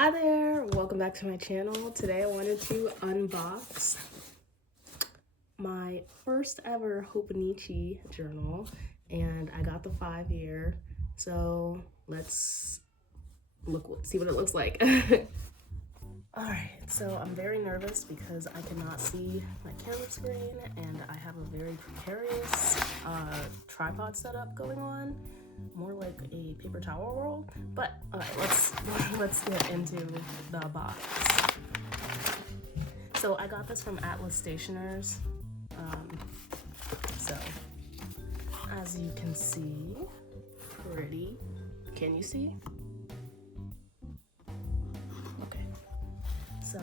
Hi there, welcome back to my channel. Today I wanted to unbox my first ever Hobonichi journal, and I got the 5-year, so let's see what it looks like. Alright, so I'm very nervous because I cannot see my camera screen and I have a very precarious tripod setup going on. More like a paper towel roll, but alright, let's get into the box. So I got this from Atlas Stationers. So as you can see, pretty. Can you see? Okay. So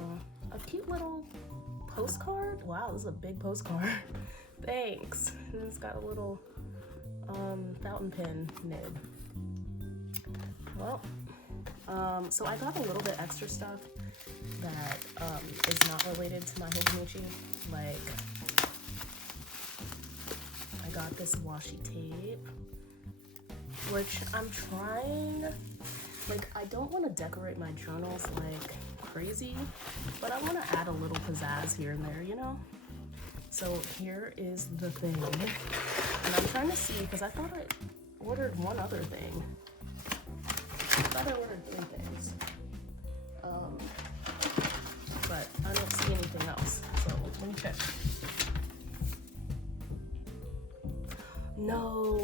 a cute little postcard. Wow, this is a big postcard. Thanks. And it's got a little fountain pen nib. Well, so I got a little bit extra stuff that is not related to my Hobonichi. Like, I got this washi tape, which I'm trying, like, I don't want to decorate my journals like crazy, but I want to add a little pizzazz here and there, you know? So here is the thing. And I'm trying to see, because I thought I ordered one other thing. I thought I ordered 3 things. But I don't see anything else. So let me check. No.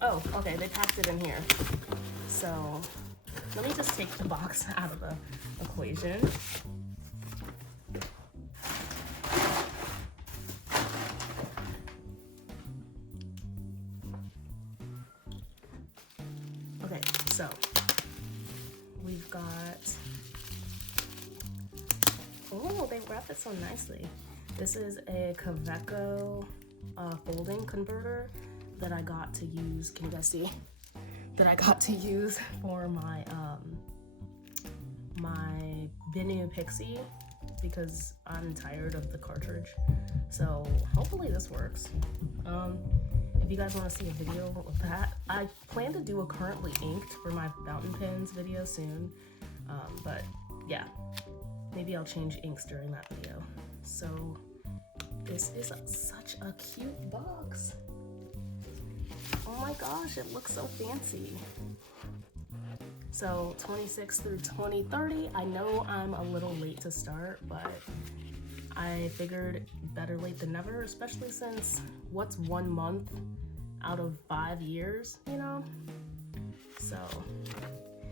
Oh, okay, they packed it in here. So let me just take the box out of the equation. Okay, so we've got, oh, they wrapped it so nicely. This is a Kaveco folding converter that I got to use, can you guys see? That I got to use for my my Binu Pixie because I'm tired of the cartridge. So hopefully this works. If you guys want to see a video of that, I plan to do a currently inked for my fountain pens video soon, but yeah, maybe I'll change inks during that video. So this is such a cute box. Oh my gosh, it looks so fancy. So 26 through 2030, I know I'm a little late to start, but I figured better late than never, especially since what's 1 month out of 5 years, you know? So,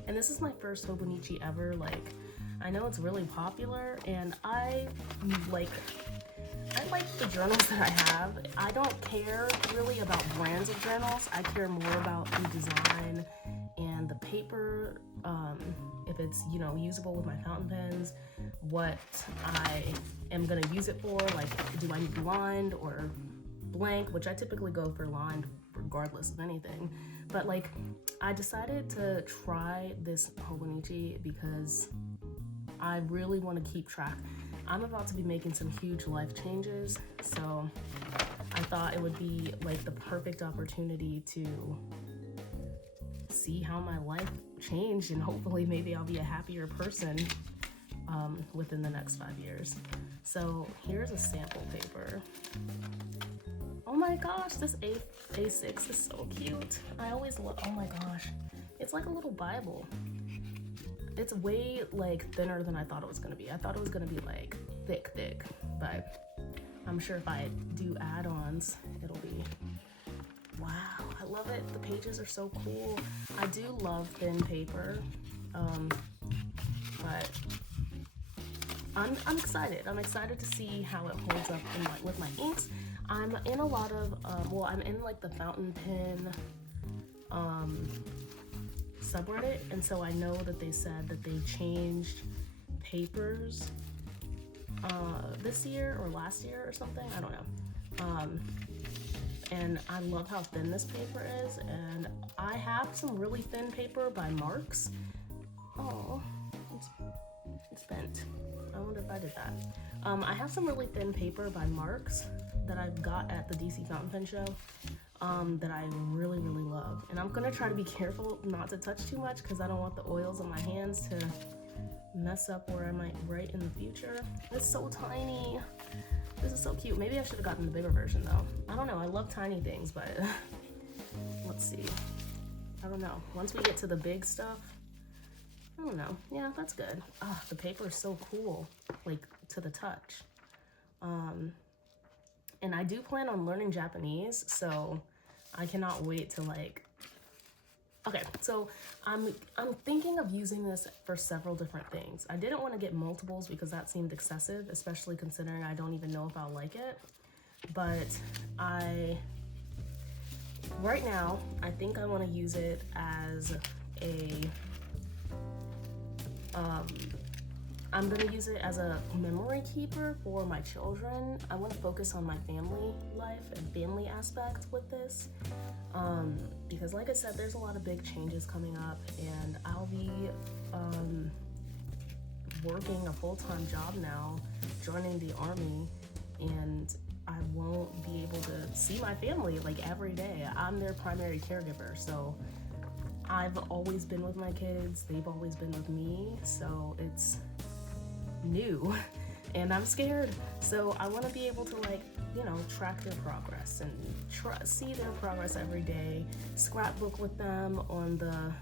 and this is my first Hobonichi ever. Like, I know it's really popular, and I like the journals that I have. I don't care really about brands of journals. I care more about the design and the paper, if it's, you know, usable with my fountain pens, what I am gonna use it for, like, do I need lined or blank, which I typically go for lined regardless of anything. But like, I decided to try this Hobonichi because I really want to keep track. I'm about to be making some huge life changes, so I thought it would be like the perfect opportunity to see how my life changed, and hopefully maybe I'll be a happier person within the next 5 years. So here's a sample paper. Oh my gosh, this A6 is so cute. I always love, oh my gosh. It's like a little Bible. It's way like thinner than I thought it was gonna be. I thought it was gonna be like thick, but I'm sure if I do add-ons, it'll be, wow, I love it. The pages are so cool. I do love thin paper, but I'm excited. I'm excited to see how it holds up with my inks. I'm in a lot of, well, I'm in like the fountain pen subreddit, and so I know that they said that they changed papers this year or last year or something, I don't know. And I love how thin this paper is, and I have some really thin paper by Marks. Oh, it's bent. I wonder if I did that. I have some really thin paper by Marks that I got at the DC Fountain Pen Show. that I really, really love. And I'm gonna try to be careful not to touch too much because I don't want the oils on my hands to mess up where I might write in the future. It's so tiny. This is so cute. Maybe I should have gotten the bigger version though. I don't know, I love tiny things, but let's see. I don't know. Once we get to the big stuff, I don't know. Yeah, that's good. Ah, the paper is so cool, like to the touch. And I do plan on learning Japanese, so I cannot wait to like. Okay, so I'm thinking of using this for several different things. I didn't want to get multiples because that seemed excessive, especially considering I don't even know if I'll like it. But right now, I think I want to use it as a, I'm going to use it as a memory keeper for my children. I want to focus on my family life and family aspect with this. Because like I said, there's a lot of big changes coming up, and I'll be working a full-time job now, joining the Army, and I won't be able to see my family like every day. I'm their primary caregiver, so I've always been with my kids, they've always been with me, so it's new and I'm scared. So I want to be able to like, you know, track their progress and see their progress every day, scrapbook with them on the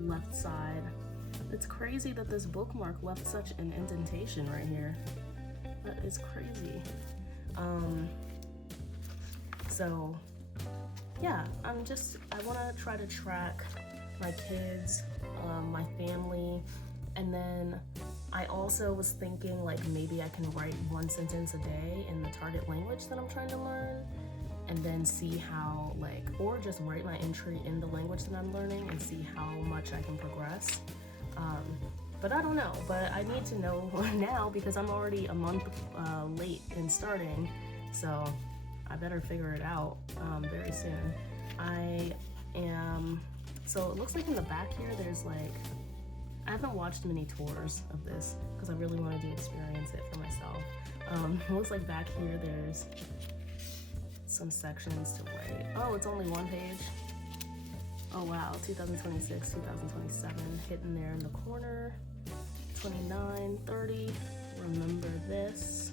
left side. It's crazy that this bookmark left such an indentation right here. That is crazy. So yeah, I want to try to track my kids, my family, and then I also was thinking like maybe I can write one sentence a day in the target language that I'm trying to learn, and then see how like, or just write my entry in the language that I'm learning and see how much I can progress. But I don't know, but I need to know now because I'm already a month late in starting, so I better figure it out very soon. So it looks like in the back here there's like, I haven't watched many tours of this because I really wanted to experience it for myself. It looks like back here there's some sections to write. Oh, it's only one page. Oh wow, 2026, 2027, hidden there in the corner. 29, 30, remember this.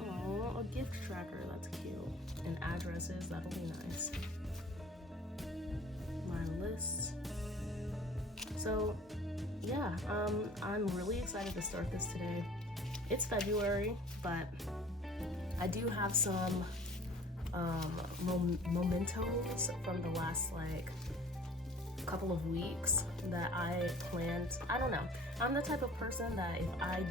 Oh, a gift tracker, that's cute. And addresses, that'll be nice. My list. So yeah, I'm really excited to start this today. It's February, but I do have some mementos from the last like couple of weeks that I planned. I don't know. I'm the type of person that if I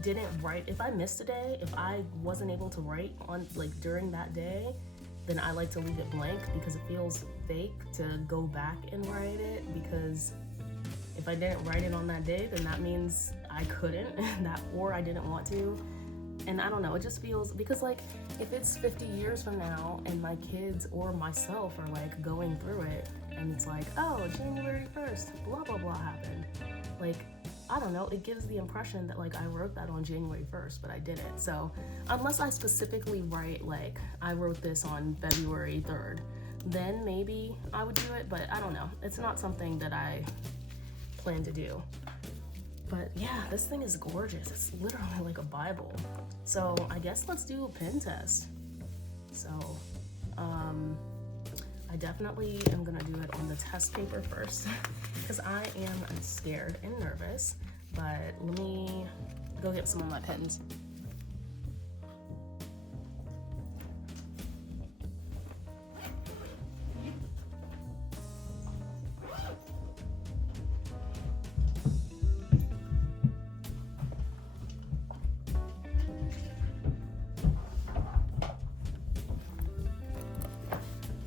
didn't write, if I missed a day, if I wasn't able to write on like during that day, then I like to leave it blank because it feels fake to go back and write it, because if I didn't write it on that day, then that means I couldn't or I didn't want to. And I don't know, it just feels, because like if it's 50 years from now and my kids or myself are like going through it and it's like, oh, January 1st, blah, blah, blah happened. Like, I don't know, it gives the impression that like I wrote that on January 1st, but I didn't. So unless I specifically write like I wrote this on February 3rd, then maybe I would do it, but I don't know. It's not something that I plan to do. But yeah, this thing is gorgeous. It's literally like a Bible. So I guess let's do a pen test. So I definitely am gonna do it on the test paper first because I am scared and nervous, but let me go get some of my pens.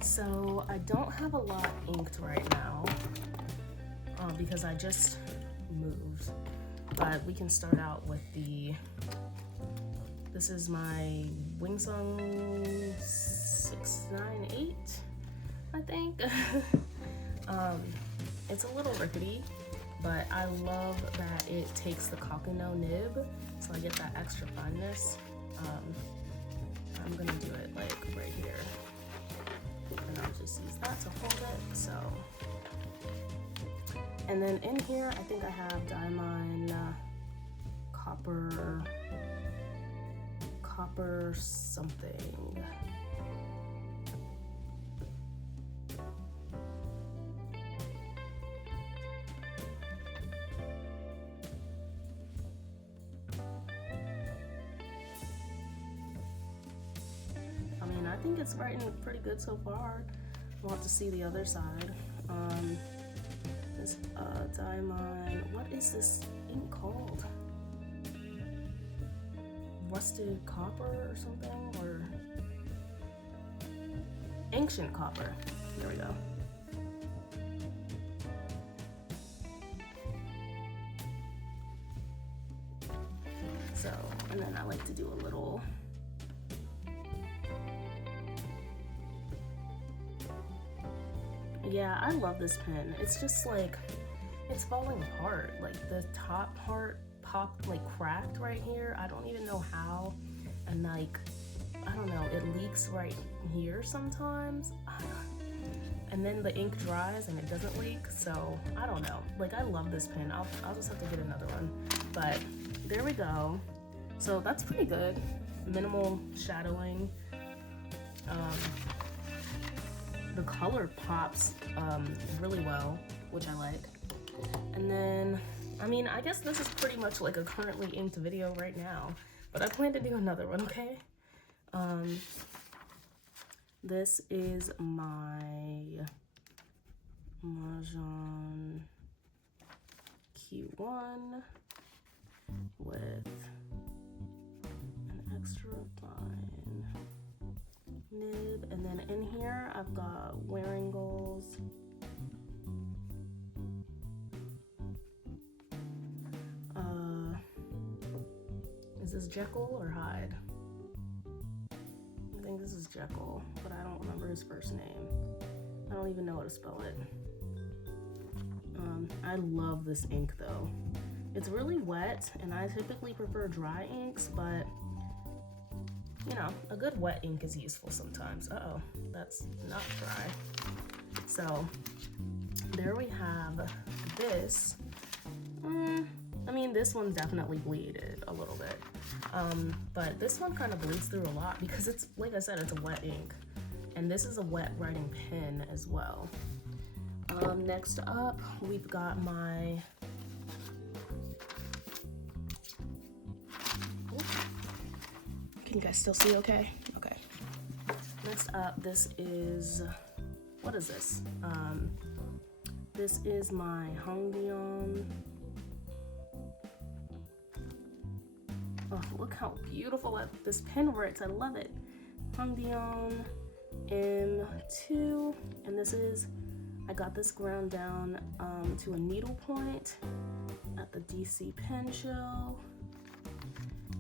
So I don't have a lot inked right now because I just moved, but we can start out with this is my Wingsung 698, I think. It's a little rickety, but I love that it takes the Kakuno nib, so I get that extra fineness. I'm gonna do it like right here. And I'll just use that to hold it, so. And then in here, I think I have diamond, copper something. I mean, I think it's writing pretty good so far. We'll have to see the other side. This diamond, what is this ink called? Rusted copper or something, or ancient copper. There we go. So, and then I like to do a little yeah, I love this pen. It's just like, it's falling apart. Like the top part popped, like cracked right here. I don't even know how. And like, I don't know, it leaks right here sometimes. And then the ink dries and it doesn't leak. So I don't know. Like, I love this pen. I'll just have to get another one. But there we go. So that's pretty good. Minimal shadowing. The color pops really well, which I like. And then, I mean, I guess this is pretty much like a currently inked video right now, but I plan to do another one, okay? This is my Mahjong Q1 with an extra fine nib, and then in here I've got wearing goals. Is this Jekyll or Hyde? I think this is Jekyll, but I don't remember his first name. I don't even know how to spell it. I love this ink though. It's really wet, and I typically prefer dry inks, but you know, a good wet ink is useful sometimes. Uh-oh, that's not dry. So there we have this. I mean, this one definitely bleeded a little bit. But this one kind of bleeds through a lot because it's, like I said, it's a wet ink. And this is a wet writing pen as well. Next up, we've got my... Can you guys still see okay? Okay. Next up, this is... What is this? This is my Hobonichi. Oh, look how beautiful this pen writes. I love it. Hobonichi M2, and this is, I got this ground down to a needle point at the DC Pen Show.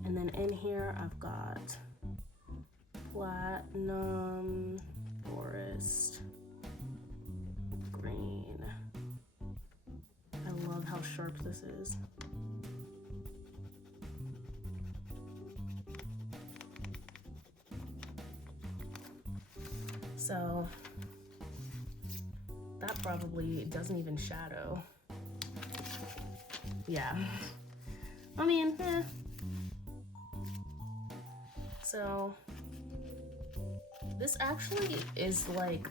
And then in here I've got Platinum Forest Green. I love how sharp this is. So that probably doesn't even shadow. Yeah. I mean, eh. So this actually is like,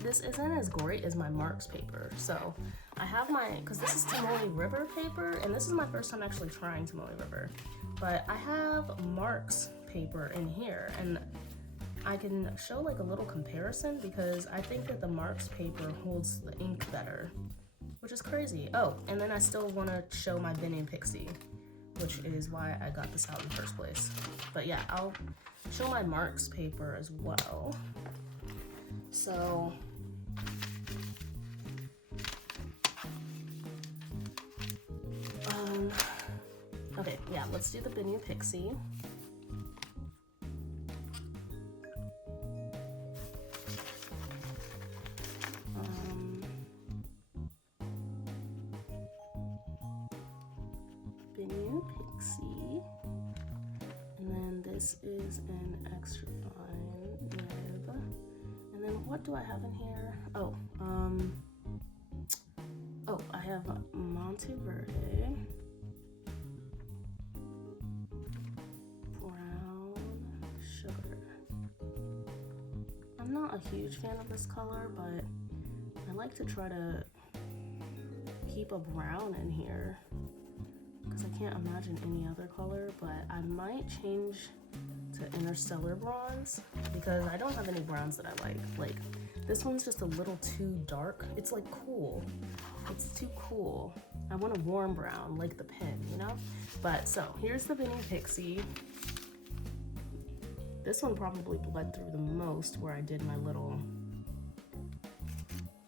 this isn't as great as my Marks paper. So I have my, because this is Tomoe River paper, and this is my first time actually trying Tomoe River. But I have Marks paper in here, and I can show like a little comparison because I think that the Marks paper holds the ink better, which is crazy. Oh, and then I still want to show my Bin and Pixie, which is why I got this out in the first place. But yeah, I'll show my Marks paper as well. So okay, yeah, let's do the Bin and Pixie. Pixie, and then this is an extra fine nib. And then what do I have in here? Oh, I have Monteverde, brown sugar. I'm not a huge fan of this color, but I like to try to keep a brown in here because I can't imagine any other color, but I might change to Interstellar Bronze because I don't have any browns that I like. Like, this one's just a little too dark. It's like cool. It's too cool. I want a warm brown, like the pen, you know? But so here's the Vinny Pixie. This one probably bled through the most where I did my little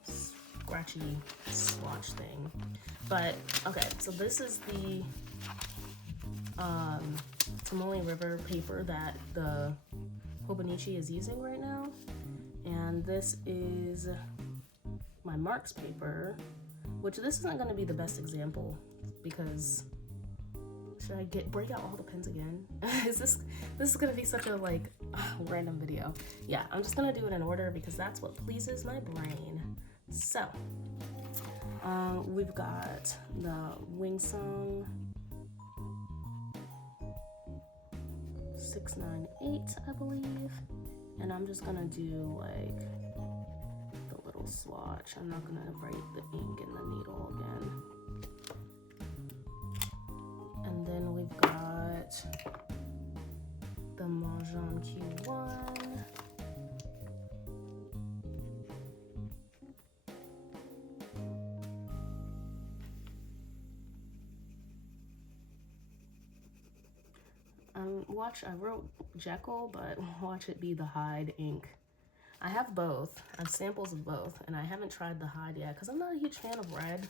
scratchy swatch thing. But okay, so this is the Tamale River paper that the Hobonichi is using right now. And this is my Marks paper, which this isn't going to be the best example because should I break out all the pens again? This is going to be such a like random video. Yeah, I'm just going to do it in order because that's what pleases my brain. So we've got the Wing Song 698, I believe, and I'm just gonna do like the little swatch. I'm not gonna write the ink in the needle again. And then we've got the Mahjong Q1. I wrote Jekyll, but watch it be the Hyde ink. I have both. I have samples of both, and I haven't tried the Hyde yet because I'm not a huge fan of red.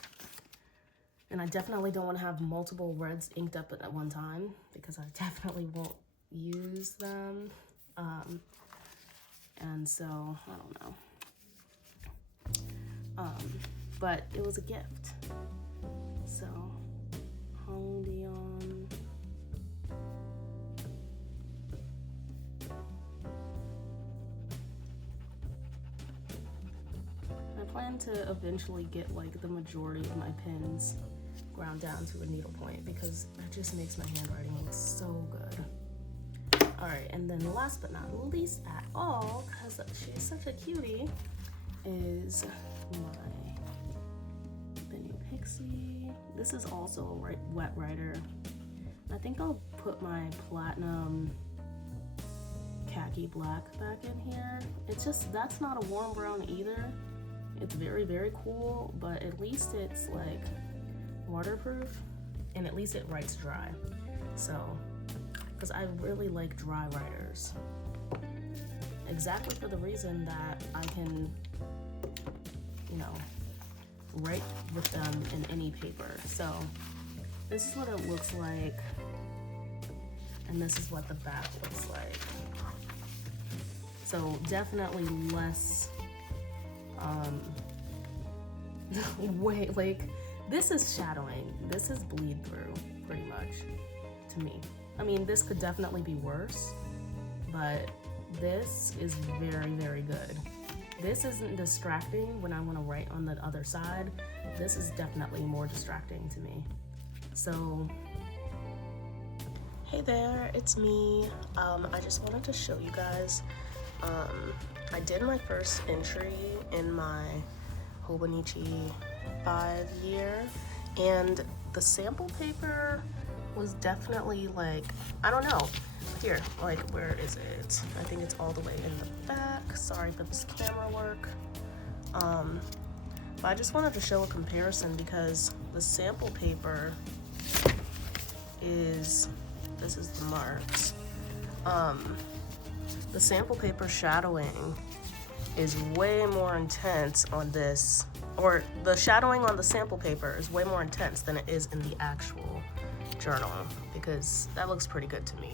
And I definitely don't want to have multiple reds inked up at one time because I definitely won't use them. And so, I don't know. But it was a gift. So, Hong Dion. I plan to eventually get like the majority of my pens ground down to a needle point because it just makes my handwriting look so good. All right, and then last but not least at all, because she's such a cutie, is my Vinny Pixie. This is also a wet writer. I think I'll put my platinum khaki black back in here. It's just, that's not a warm brown either. It's very, very cool, but at least it's like waterproof and at least it writes dry. So, because I really like dry writers. Exactly for the reason that I can, you know, write with them in any paper. So, this is what it looks like. And this is what the back looks like. So, definitely less wait, like this is shadowing, this is bleed through pretty much to me. I mean, this could definitely be worse, but this is very, very good. This isn't distracting when I want to write on the other side. This is definitely more distracting to me. So hey there, it's me. I just wanted to show you guys, I did my first entry in my Hobonichi 5-year, and the sample paper was definitely like, I don't know, here, like, where is it? I think it's all the way in the back. Sorry for this camera work. But I just wanted to show a comparison because the sample paper is, this is the Marks. The sample paper shadowing is way more intense on this, or the shadowing on the sample paper is way more intense than it is in the actual journal, because that looks pretty good to me.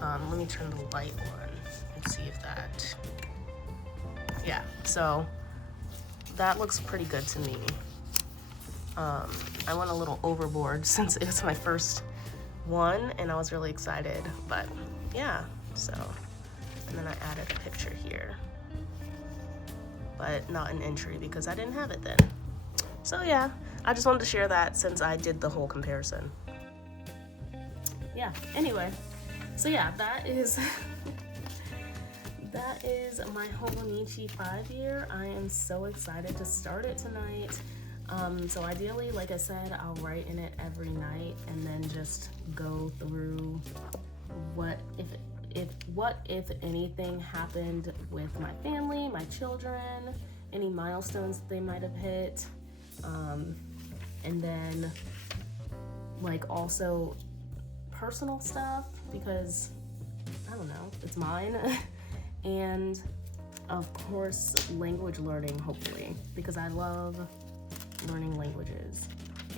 Let me turn the light on and see if that, yeah, so that looks pretty good to me. I went a little overboard since it's my first one and I was really excited, but yeah, so, and then I added a picture here, but not an entry because I didn't have it then. So yeah, I just wanted to share that since I did the whole comparison. Yeah, anyway, so yeah, that is that is my Hobonichi 5-year. I am so excited to start it tonight. So ideally, like I said, I'll write in it every night and then just go through what if anything happened with my family, my children, any milestones they might have hit, and then like also personal stuff because I don't know, it's mine. And of course language learning, hopefully, because I love learning languages,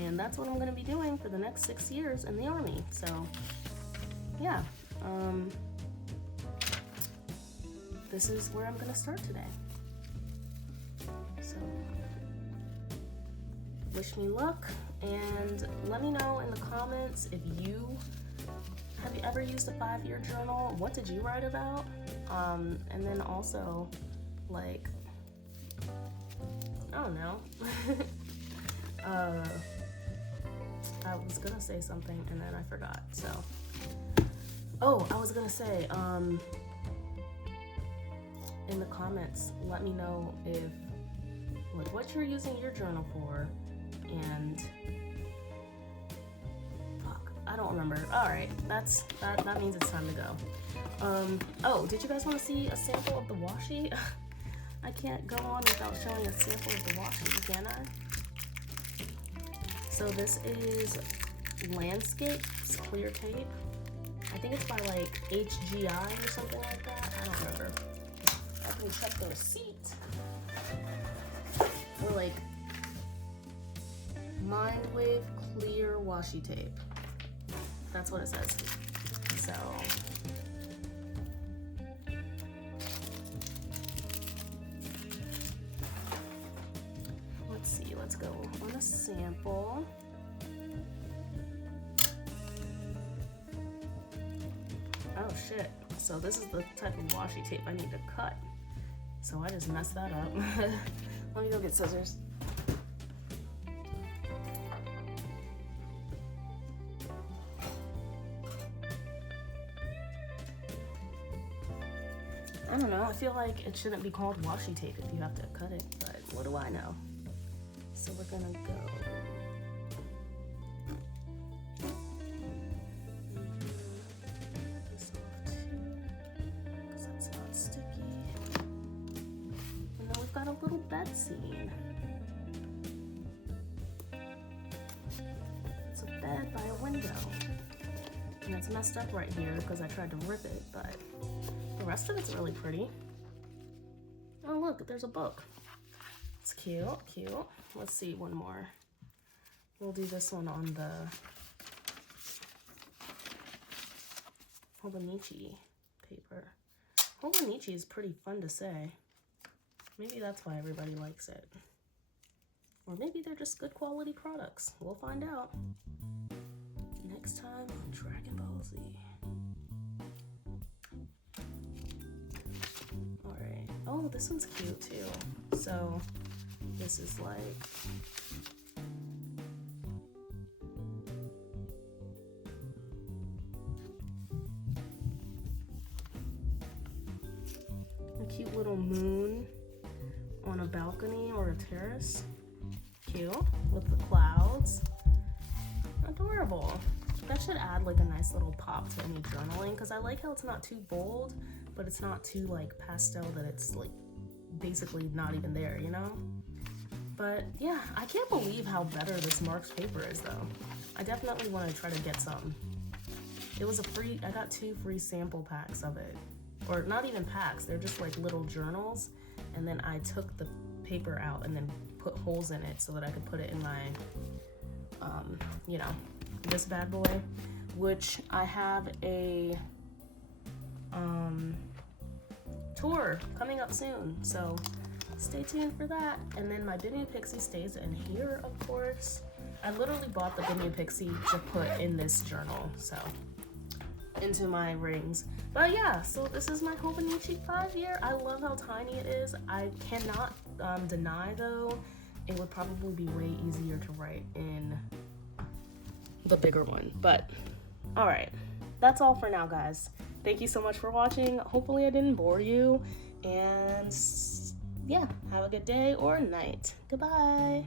and that's what I'm going to be doing for the next 6 years in the Army. So yeah, this is where I'm going to start today. So wish me luck, and let me know in the comments if have you ever used a 5-year journal? What did you write about? And then also, like, I don't know. I was gonna say something and then I forgot, so. Oh, I was gonna say, in the comments, let me know if, like, what you're using your journal for, and I don't remember. All right, that means it's time to go. Oh, did you guys want to see a sample of the washi? I can't go on without showing a sample of the washi, can I? So this is Landscapes clear tape. I think it's by like HGI or something like that. I don't remember. I can check the receipt. Or like Mindwave clear washi tape. That's what it says. So let's see, let's go on a sample. Oh shit, so this is the type of washi tape I need to cut. So I just messed that up. Let me go get scissors. I don't know, I feel like it shouldn't be called washi tape if you have to cut it, but what do I know? So we're gonna go. This off too, because that's not sticky. And then we've got a little bed scene. It's a bed by a window. And it's messed up right here because I tried to rip it, but the rest of it's really pretty. Oh look, there's a book. It's cute, cute. Let's see, one more. We'll do this one on the Hobonichi paper. Hobonichi is pretty fun to say. Maybe that's why everybody likes it. Or maybe they're just good quality products. We'll find out next time on Dragon Ball Z. Alright. Oh, this one's cute too. So this is like a cute little moon on a balcony or a terrace. Cute, with the clouds. Adorable. That should add like a nice little pop to any journaling, because I like how it's not too bold, but it's not too like pastel that it's like basically not even there, you know? But yeah, I can't believe how better this Marks paper is though. I definitely want to try to get some. It was I got 2 free sample packs of it. Or not even packs, they're just like little journals. And then I took the paper out and then put holes in it so that I could put it in my, you know, this bad boy, which I have a tour coming up soon, so stay tuned for that. And then my Bimmy Pixie stays in here, of course. I literally bought the Bimmy Pixie to put in this journal, so into my rings. But yeah, so this is my Hobonichi 5-year. I love how tiny it is. I cannot deny though, it would probably be way easier to write in the bigger one. But all right, that's all for now, guys. Thank you so much for watching. Hopefully I didn't bore you, and yeah, have a good day or night. Goodbye.